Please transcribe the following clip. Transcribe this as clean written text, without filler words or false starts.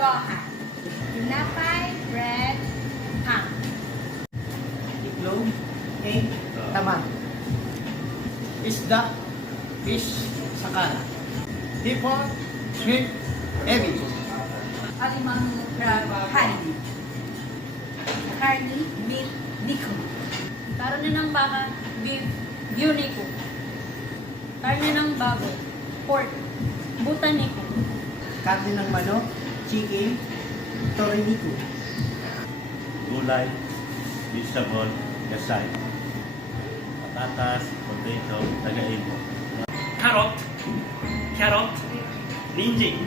gohan. Tinapay, bread, ham. Itlog, egg, tamang. Isda, fish, sakala. Hipon, shrimp, ebi. Alimango, crab, honey. Carne, meat, nico. Karne ng baka, beef, unico. Karne ng baboy, pork, butanico. Karne ng manok, chicken, torinico. Gulay, vegetable, yasay. Patatas, potato, taga-imo. carrot, linji.